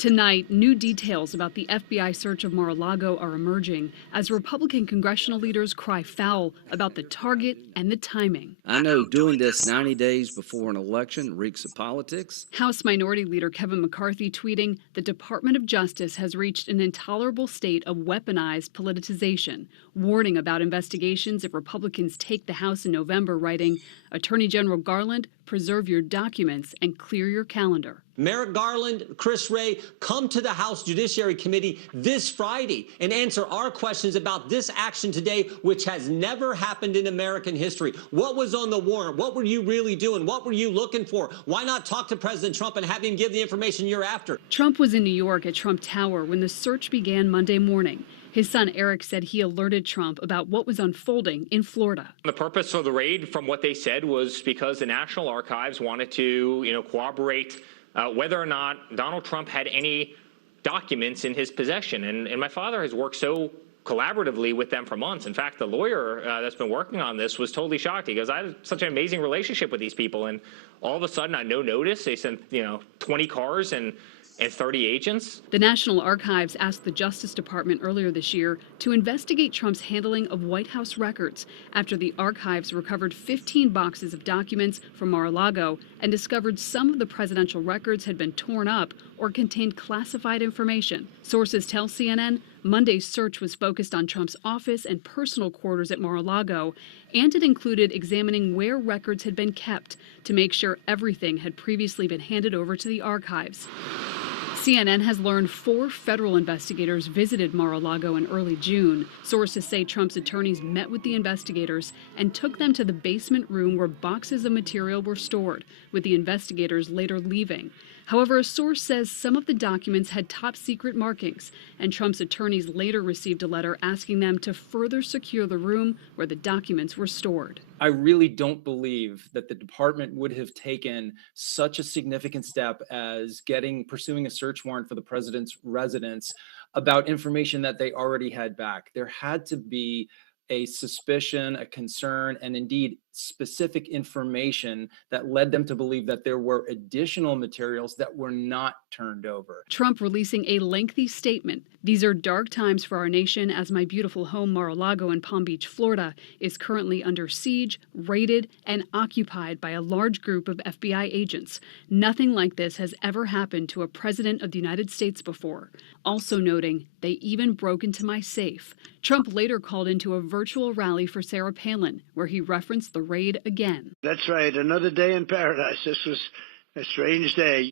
Tonight, new details about the FBI search of Mar-a-Lago are emerging as Republican congressional leaders cry foul about the target and the timing. I know doing this 90 days before an election reeks of politics. House Minority Leader Kevin McCarthy tweeting, the Department of Justice has reached an intolerable state of weaponized politicization, warning about investigations if Republicans take the House in November, writing, Attorney General Garland, preserve your documents and clear your calendar. Merrick Garland, Chris Wray, come to the House Judiciary Committee this Friday and answer our questions about this action today, which has never happened in American history. What was on the warrant? What were you really doing? What were you looking for? Why not talk to President Trump and have him give the information you're after? Trump was in New York at Trump Tower when the search began Monday morning. His son Eric said he alerted Trump about what was unfolding in Florida. The purpose of the raid, from what they said, was because the National Archives wanted to, corroborate whether or not Donald Trump had any documents in his possession. And my father has worked so collaboratively with them for months. In fact, the lawyer that's been working on this was totally shocked. He goes, I have such an amazing relationship with these people. And all of a sudden, on no notice, they sent, 20 cars and 30 agents. The National Archives asked the Justice Department earlier this year to investigate Trump's handling of White House records after the archives recovered 15 boxes of documents from Mar-a-Lago and discovered some of the presidential records had been torn up or contained classified information. Sources tell CNN Monday's search was focused on Trump's office and personal quarters at Mar-a-Lago, and it included examining where records had been kept to make sure everything had previously been handed over to the archives. CNN has learned 4 federal investigators visited Mar-a-Lago in early June. Sources say Trump's attorneys met with the investigators and took them to the basement room where boxes of material were stored, with the investigators later leaving. However, a source says some of the documents had top secret markings, and Trump's attorneys later received a letter asking them to further secure the room where the documents were stored. I really don't believe that the department would have taken such a significant step as pursuing a search warrant for the president's residence about information that they already had back. There had to be a suspicion, a concern, and indeed specific information that led them to believe that there were additional materials that were not turned over. Trump releasing a lengthy statement. These are dark times for our nation as my beautiful home Mar-a-Lago in Palm Beach, Florida, is currently under siege, raided, and occupied by a large group of FBI agents. Nothing like this has ever happened to a president of the United States before. Also noting, they even broke into my safe. Trump later called into a virtual rally for Sarah Palin, where he referenced the raid again. That's right. Another day in paradise. This was a strange day.